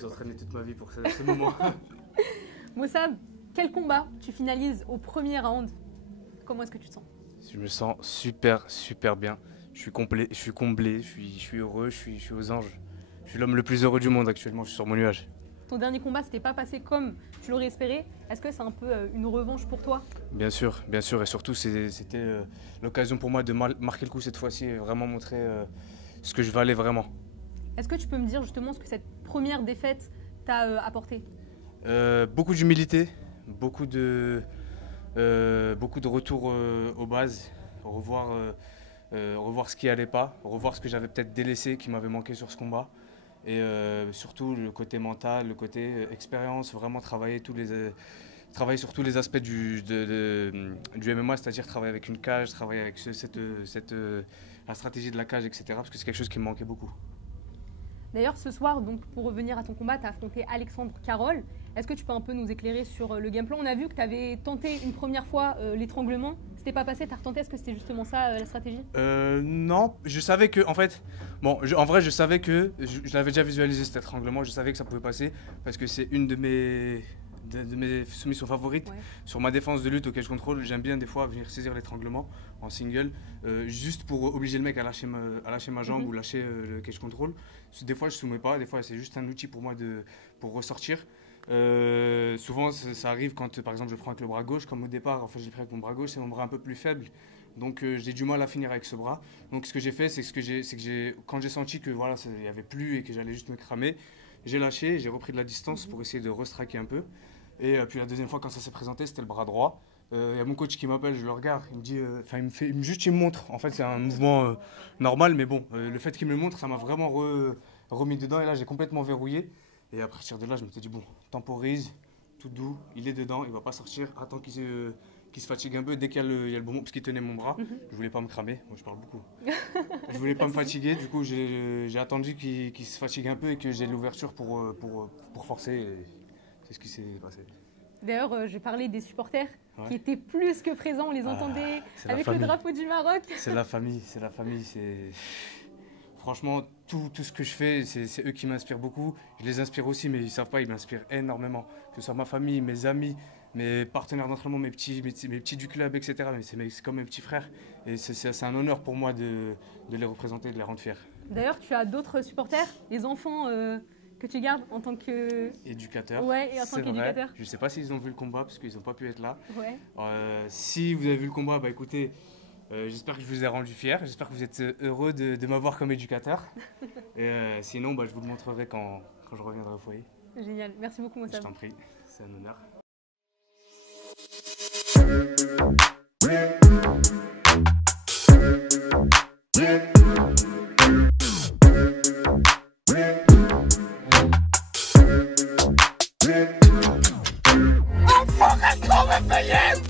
J'ai entraîné toute ma vie pour ce moment. Moussab, quel combat tu finalises au premier round? Comment est-ce que tu te sens? Je me sens super bien. Je suis complet, je suis comblé, je suis heureux, je suis aux anges. Je suis l'homme le plus heureux du monde actuellement, je suis sur mon nuage. Ton dernier combat, c'était pas passé comme tu l'aurais espéré. Est-ce que c'est un peu une revanche pour toi? Bien sûr, et surtout c'était l'occasion pour moi de marquer le coup cette fois-ci et vraiment montrer ce que je valais vraiment. Est-ce que tu peux me dire justement ce que cette première défaite t'a apporté? Beaucoup d'humilité, beaucoup de retour aux bases, revoir ce qui allait pas, revoir ce que j'avais peut-être délaissé, qui m'avait manqué sur ce combat. Et surtout le côté mental, le côté expérience, vraiment travailler sur tous les aspects du MMA, c'est-à-dire travailler avec une cage, travailler avec la stratégie de la cage, etc. Parce que c'est quelque chose qui me manquait beaucoup. D'ailleurs, ce soir, donc, pour revenir à ton combat, tu as affronté Alexandre Karol. Est-ce que tu peux un peu nous éclairer sur le game plan? On a vu que tu avais tenté une première fois l'étranglement. C'était pas passé, tu as retenté. Est-ce que c'était justement ça la stratégie? Non, je savais que, en fait, en vrai, je savais que, je l'avais déjà visualisé cet étranglement, je savais que ça pouvait passer parce que c'est une de mes soumissions favorites. Ouais. Sur ma défense de lutte au cage control, j'aime bien des fois venir saisir l'étranglement en single, juste pour obliger le mec à lâcher ma jambe ou lâcher le cage control. Des fois je soumets pas, des fois c'est juste un outil pour moi pour ressortir. Souvent ça arrive quand par exemple je prends avec le bras gauche, comme au départ en fait j'ai pris avec mon bras gauche, c'est mon bras un peu plus faible. Donc j'ai du mal à finir avec ce bras. Donc ce que j'ai fait, c'est que quand j'ai senti que voilà, il n'y avait plus et que j'allais juste me cramer, j'ai lâché, j'ai repris de la distance pour essayer de restraquer un peu. Et puis la deuxième fois quand ça s'est présenté, c'était le bras droit. Il y a mon coach qui m'appelle, je le regarde, il me dit, il me montre. En fait c'est un mouvement normal, mais bon, le fait qu'il me le montre, ça m'a vraiment remis dedans et là j'ai complètement verrouillé. Et à partir de là, je me suis dit bon, temporise, tout doux, il est dedans, il va pas sortir, attends qu'il se fatigue un peu dès qu'il y a le bon moment, parce qu'il tenait mon bras. Je voulais pas me cramer, moi je parle beaucoup. Je voulais pas me fatiguer, du coup j'ai attendu qu'il se fatigue un peu et que j'ai l'ouverture pour forcer. Et c'est ce qui s'est passé. D'ailleurs, je parlais des supporters qui étaient plus que présents, on les entendait avec le drapeau du Maroc. C'est la famille, Franchement, tout ce que je fais, c'est eux qui m'inspirent beaucoup. Je les inspire aussi, mais ils ne savent pas, ils m'inspirent énormément. Que ce soit ma famille, mes amis, mes partenaires d'entraînement, mes petits du club, etc. Mais c'est comme mes petits frères. Et c'est un honneur pour moi de les représenter, de les rendre fiers. D'ailleurs, tu as d'autres supporters, les enfants que tu gardes en tant qu'éducateur. Ouais, et en tant qu'éducateur. Je ne sais pas s'ils ont vu le combat, parce qu'ils n'ont pas pu être là. Ouais. Si vous avez vu le combat, bah écoutez... j'espère que je vous ai rendu fier, j'espère que vous êtes heureux de m'avoir comme éducateur. Et sinon, je vous le montrerai quand je reviendrai au foyer. Génial, merci beaucoup Moussab. Je t'en prie, c'est un honneur. On pourrait qu'on me payer